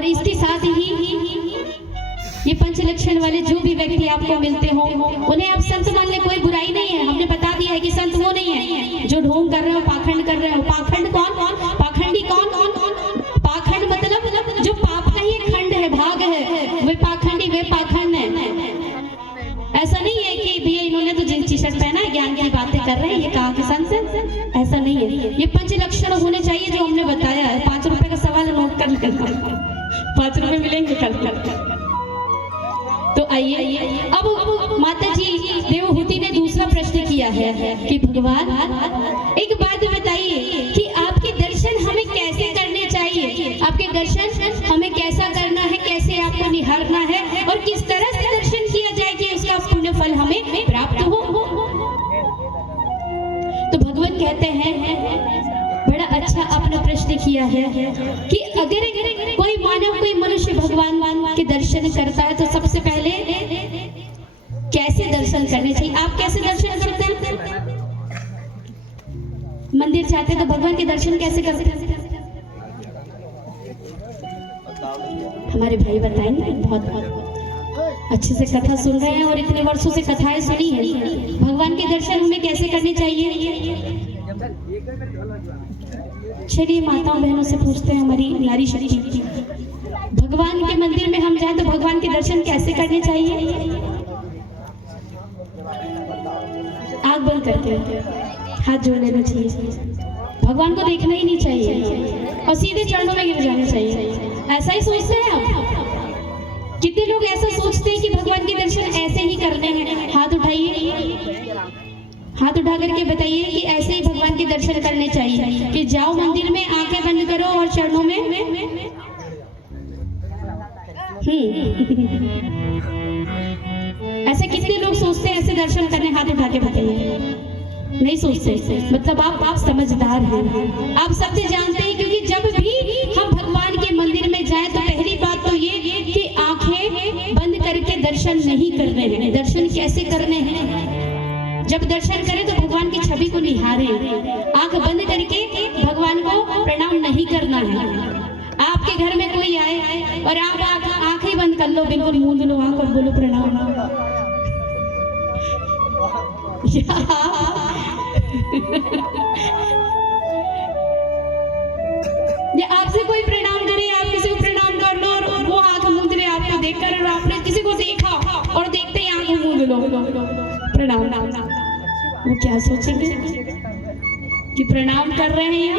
और इसके साथ ही ये पंच लक्षण वाले जो भी व्यक्ति आपको मिलते हो उन्हें आप संत मान ले, कोई बुराई नहीं है। हमने बता दिया है कि संत वो नहीं है जो ढोंग कर रहे हो, पाखंड कर रहे हो। पाखंड कौन? पाखंडी कौन? पाखंड मतलब जो पाप का ही खंड है, भाग है, वे पाखंडी, वे पाखंड है। ऐसा नहीं है कि भैया इन्होंने तो जींस टी शर्ट पहना है, ज्ञान की बातें कर रहे हैं, ये कहाँ के संत है? ऐसा नहीं है। ये पंच लक्षण होने चाहिए जो हमने बताया है। 5 रुपए का सवाल नोट कर लेना, 5 रुपए मिलेंगे कल। तो आइए अब माता जी देवहूति ने दूसरा प्रश्न किया है कि भगवान एक बात बताइए कि आपके दर्शन हमें कैसे करने चाहिए? आपके दर्शन हमें कैसा करना है, कैसे आपको निहारना है और किस तरह से दर्शन किया जाए कि उसका पुण्य फल हमें प्राप्त हो। तो भगवान कहते हैं, बड़ा अच्छा आपने प्रश्न किया है कि अगर कोई मानव, कोई मनुष्य भगवान के दर्शन करता है तो सबसे पहले कैसे दर्शन करने चाहिए? आप कैसे दर्शन करते हैं? मंदिर जाते हैं तो भगवान के दर्शन कैसे करते हैं? हमारे भाई बताएंगे, बहुत अच्छे से कथा सुन रहे हैं और इतने वर्षों से कथाएं सुनी है। भगवान के दर्शन हमें कैसे करने चाहिए? चलिए माताओं बहनों से पूछते हैं, हमारी नारी शक्ति, भगवान के मंदिर में हम जाएं तो भगवान के दर्शन कैसे करने चाहिए? आंख बंद करके हाथ जोड़ लेना चाहिए, भगवान को देखना ही नहीं चाहिए और सीधे चरणों में गिर जाना चाहिए। ऐसा ही सोचते हैं आप? कितने लोग ऐसा सोचते हैं कि भगवान के दर्शन ऐसे ही करने हैं? हाथ उठाइए, हाथ उठा करके बताइए कि ऐसे ही भगवान के दर्शन करने चाहिए कि जाओ मंदिर में, आंखें बंद करो और चरणों में ऐसे कितने लोग सोचते हैं ऐसे दर्शन करने? हाथ उठा के बताइए। नहीं सोचते, मतलब आप समझदार हैं, आप सबसे जानते हैं। क्योंकि जब भी हम भगवान के मंदिर में जाएं तो पहली बात तो ये कि आंखें बंद करके दर्शन नहीं करने हैं। दर्शन कैसे करने हैं? जब दर्शन करें तो भगवान की छवि को निहारें। आंख बंद करके भगवान को प्रणाम नहीं करना है। आपके घर में कोई आए और आप आंखें बंद कर लो, बिल्कुल मूंद लो आंख और बोलो प्रणाम। ये आपसे कोई प्रणाम करे, आप किसी को प्रणाम कर लो और वो आंख मूंद ले आपको देखकर, और आपने किसी को देखा और देखते ही आंख मूंद लो प्रणाम, वो क्या सोचेंगे कि प्रणाम कर रहे हैं?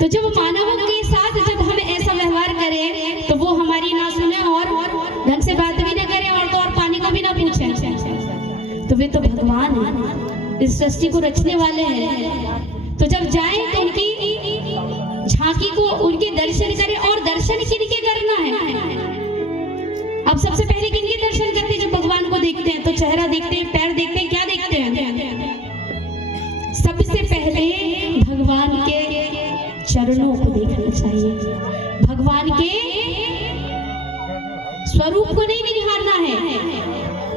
तो जब मानवों के साथ जब हम ऐसा व्यवहार करें तो वो हमारी ना सुने और ढंग से बात भी ना करें और तो और पानी को भी ना पूछें, तो वे तो भगवान हैं, इस सृष्टि को रचने वाले हैं। तो जब जाएं तो उनकी झांकी को, उनके दर्शन करें। और दर्शन किनके करना है? अब सबसे पहले किनके दर्शन करते हैं? जब भगवान को देखते हैं तो चेहरा देखते हैं, पैर देखते हैं, क्या देखते हैं? सबसे पहले भगवान के चरणों को देखना चाहिए, भगवान के स्वरूप को नहीं निहारना है।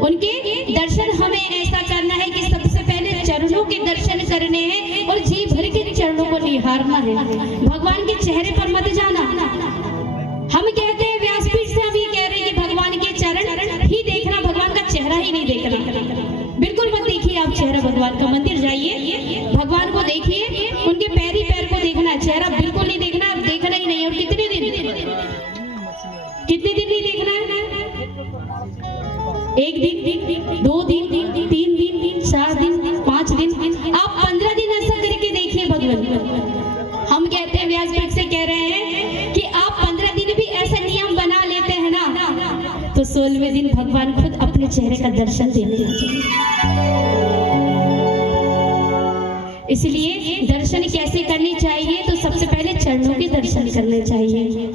उनके दर्शन हमें ऐसा करना है कि सबसे पहले चरणों के दर्शन करने हैं और जी भर के चरणों को निहारना है। भगवान के चेहरे पर मत जाना। हम कहते हैं, व्यासपीठ से हम ये कह रहे हैं कि भगवान के चरण ही देखना, भगवान का चेहरा ही नहीं देखना। बिल्कुल मत देखिए आप चेहरा भगवान का। मंदिर जाइए, भगवान को देखिए, उनके पैर ही पैर को देखना, चेहरा बिल्कुल नहीं देखना, देखना ही नहीं। और कितने दिन नहीं देखना है? 1 दिन, 2 दिन, 3 दिन, 4 दिन, 5 दिन, आप 15 दिन ऐसा करके देखिए भगवान। हम कहते हैं, व्यासपीठ से कह रहे हैं कि आप 15 दिन भी ऐसा नियम बना लेते हैं ना, तो 16वें दिन भगवान खुद अपने चेहरे का दर्शन देने आ जाएंगे। इसलिए दर्शन कैसे करने चाहिए? तो सबसे पहले चरणों के दर्शन करने चाहिए।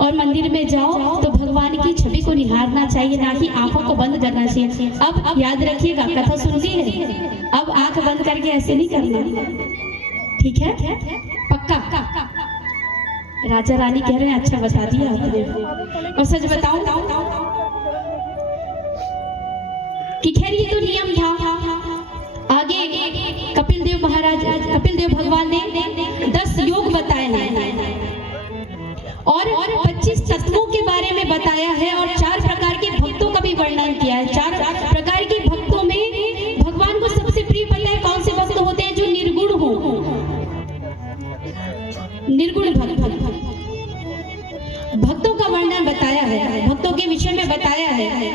और मंदिर में जाओ तो भगवान की छवि को निहारना चाहिए, ना कि आंखों को बंद करना चाहिए। अब याद रखिएगा, कथा सुनती है, अब आंख बंद करके ऐसे नहीं करना, ठीक है? पक्का? राजा रानी कह रहे हैं, अच्छा बता दिया आपने। और सच बताऊं कि खैर ये तो नियम था। आगे कपिल देव भगवान ने 10 योग बताए हैं और 25 तत्वों के बारे में बताया है और 4 प्रकार के भक्तों का भी वर्णन किया है। 4 प्रकार के भक्तों में भगवान को सबसे प्रिय पता है कौन से भक्त होते हैं, जो निर्गुण हो, निर्गुण भक्तों का वर्णन बताया है, भक्तों के विषय में बताया है।